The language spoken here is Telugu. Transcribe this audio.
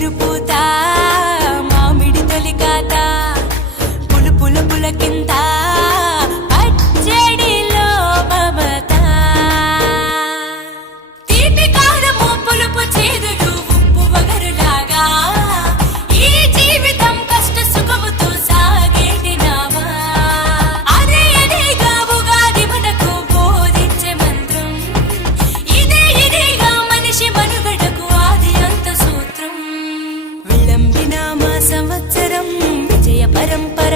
చిగురు పూత మామిడి తొలి కాత పులుపుల పులకింత పచ్చడిలో మమత తీపి కారము పులుపు చేదులు ఉప్పు వగరులాగా ఈ జీవితం కష్ట సుఖముతో సాగేటి నావా అదే అదేగా ఉగాది మనకు బోధించే మంత్రం ఇదేగా మనిషి మనుగడకు ఆది అంత సూత్రం విళంబినామ సంవత్సరం విజయ పరంపర